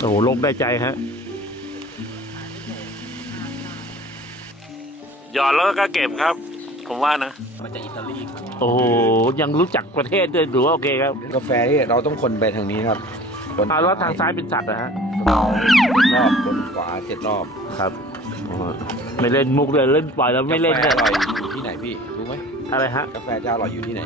แปลกใจฮะ หยอดแล้วก็เก็บครับ ผมว่านะ มันจะอิตาลีครับโอ้โหยังรู้จักประเทศด้วยถือว่าโอเคครับกาแฟที่เราต้องคนไปทางนี้ครับคนอ่าแล้วทางซ้ายเป็นสัตว์นะฮะรอบคนขวาเจ็ดรอบครับอ๋อไม่เล่นมุกเลยเล่นปล่อยแล้วไม่เล่นกาเนี่ยแฟอร่อยอยู่ที่ไหนพี่รู้ไหมอะไรฮะ กาแฟจะอร่อยอยู่ที่ไหน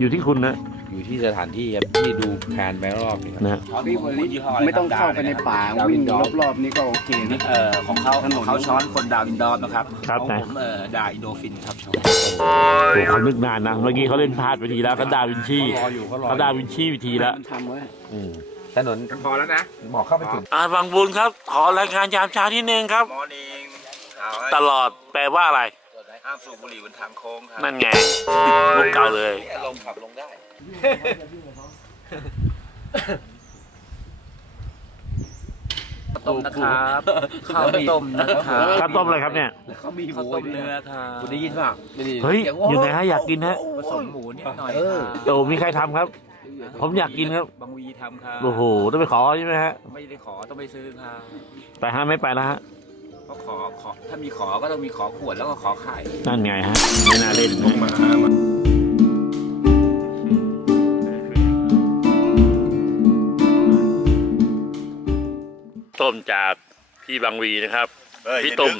อยู่ที่คุณนะ อยู่ที่สถานที่ครับที่ดูแผนไปรอบนี่ครับนะฮะ พี่บริไม่ต้องเข้าไปในป่าวิ่งรอบๆนี่ก็โอเคนี่นะเอ่อของเขาของเขาช้อนคนดาวอินดอร์นะครับครับของนะผมเอ่อดาอินโดฟินครับช้อนโอ้โหเขานึกนานนะ เมื่อกี้เขาเล่นพลาดไปทีแล้วก็ดาวินชีเขารออยู่เขารอเขาดาวินชีวิธีแล้ว มันทำไว้อืมถนนพอแล้วนะบอกเข้าไปถึงอ่าบางบุญครับ ขอรายงานยามเช้าที่หนึ่งครับ มอร์นิ่งตลอดแปลว่าอะไร ห้ามสูบบุหรี่บนทางโค้งครับนั่นไงมุกเก่าเลยลงขับลงได้ต้มนะครับข้าวต้มนะครับข้าวต้มอะไรครับเนี่ยเขามีหข้าวมูต้มเนื้อครับคุณได้ยินป่ะไม่ได้ยินเฮ้ยอยู่ไหนฮะอยากกินฮะผสมหมูนิดหน่อยเออโตมีใครทำครับ ผมอยากกินครับบางวีทำครับโอ้โหต้องไปขอใช่ไหมฮะไม่ได้ขอต้องไปซื้อครับไปฮะไม่ไปแล้วฮะ เพราะขอขอถ้ามีขอก็ต้องมีขอขวดแล้วก็ขอไข่นั่นไงฮะไม่น่าเล่นต้มจากพี่บางวีนะครับ พี่ตุ่ม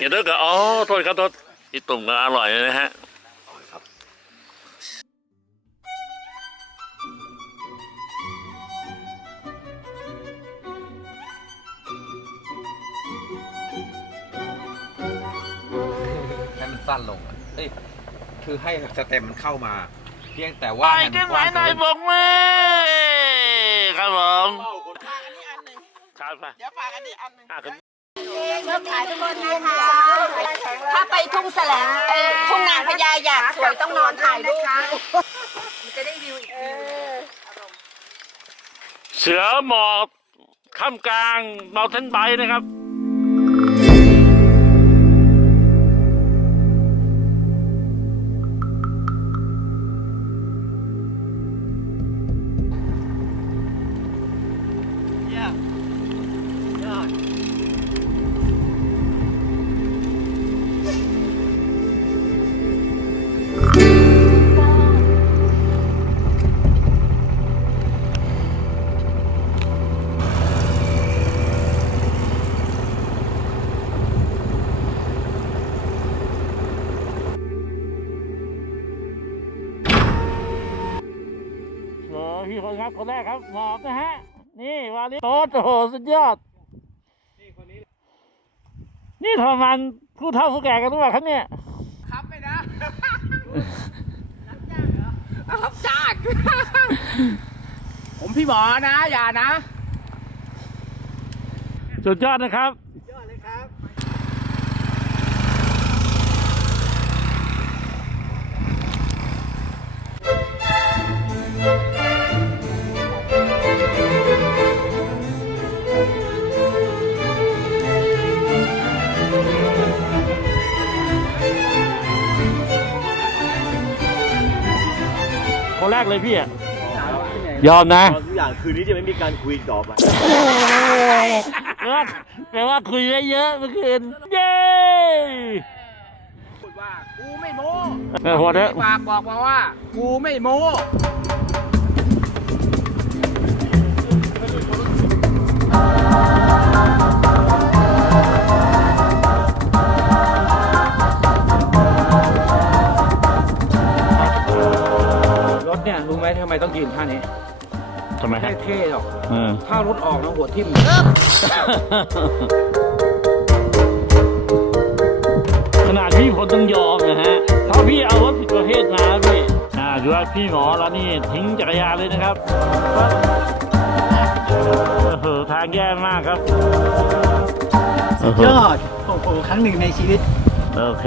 อย่าเลิกกับอ๋อโทษครับโทษพี่ตุ่มก็อร่อยเลยนะฮะ สั้นลงอะเอ้ยคือให้สเต็มมันเข้ามา เพียงแต่ไปว่ากันไหนหน่อยบอกมือครับผมครับไปเดี๋ยวฝากอันนี้อันหนึงอะครับก็ขายทุกคนนะคะ ถ้าไปทุ่งแสลงเอ้ยทุ่งนางพญาอยากสวยต้องนอนถ่ายรูปมันจะได้วิวอีกวิวเสือหมอบข้ามกลางเมาเทนไบนะครับ คนครับคนแรกครับหมอบนะฮะ นี่วาลิโอ้โหสุดยอด นี่ทรมานผู้เฒ่าผู้แก่กันหรือเปล่าครับเนี่ย ครับไม่นะรับจ้างผมพี่หมอนะ อย่านะ สุดยอดนะครับ คนแรกเลยพี่อะยอมนะทุกอย่างคืนนี้จะไม่มีการคุยต่อไปแปลว่าแปลว่าคุยไว้เยอะเมื่อคืน เย้พูดว่ากูไม่โม้เออพอเถอะฝากบอกมาว่า กูไม่โม้ ทำไมต้องยืนท่านี้ทำไมฮะเท่ๆหรอกเออ ถ้ารถออกนะหัวทิ่มขนาดพี่พลต้องยอมนะฮะเพราะพี่เอารถผิดประเภทมาพี่อ่าดูว่าพี่หมอเรานี่ทิ้งจักรยานเลยนะครับโอ้โหทางแย่มากครับโอ้โหยอดโอ้โหครั้งหนึ่งในชีวิต โอเค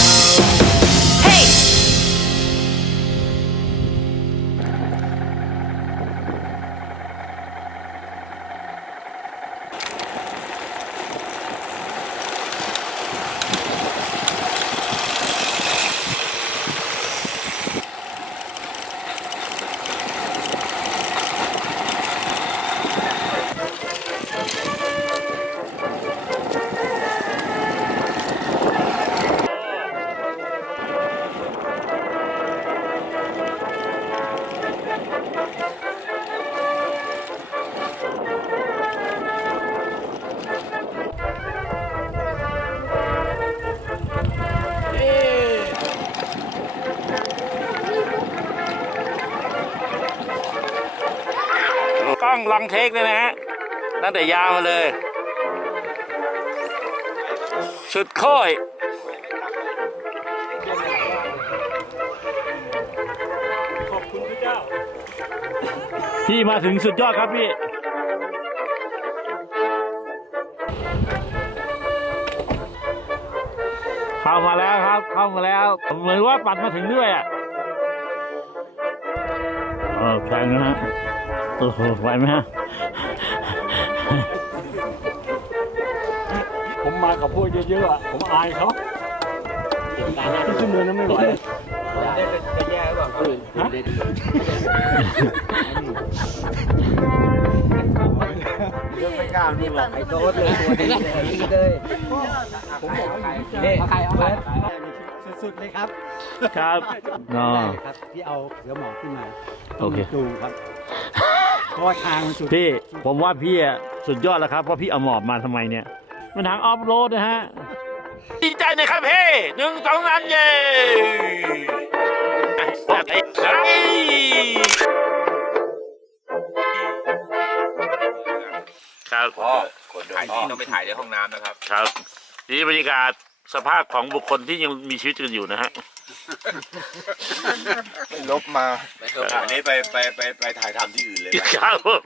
ลองลองเทคเลยนะฮะตั้งแต่ยาวมาเลย สุดค่อยขอบคุณพระเจ้า พี่มาถึงสุดยอดครับพี่เข้ามาแล้วครับ เข้ามาแล้ว เหมือนว่าปัดมาถึงด้วยอะเออแข็งนะฮะ โอ้โหไหวไหมฮะ ผมมากับพวกเยอะๆอะผมอายเขาที่ขึ้นเนินนั้นไม่ไหวฮะไม่กล้านี่หรอกไอ้โต๊ดเลยตัวนี้เลยผมบอกว่าอยู่ที่ใจเอาใครเอาใครสุดๆเลยครับ ครับอ๋อได้ครับที่เอาเสือหมอบขึ้นมาโอเคจูงครับ เพราะว่าทางมันสุดพี่ผมว่าพี่อะสุดยอดแล้วครับเพราะพี่เอาหมอบมาทำไมเนี่ยมันทางออฟโรดนะฮะดีใจหนะครับพี่หนึ่งสองสามเย้ครับพ่อถ่ายที่ต้องไปถ่ายในห้องน้ำนะครับ ครับนี่บรรยากาศ สภาพของบุคคลที่ยังมีชีวิตกันอยู่นะฮะลบมาอันนี้ไปไปไปไปถ่ายทำที่อื่นเลย ครับผม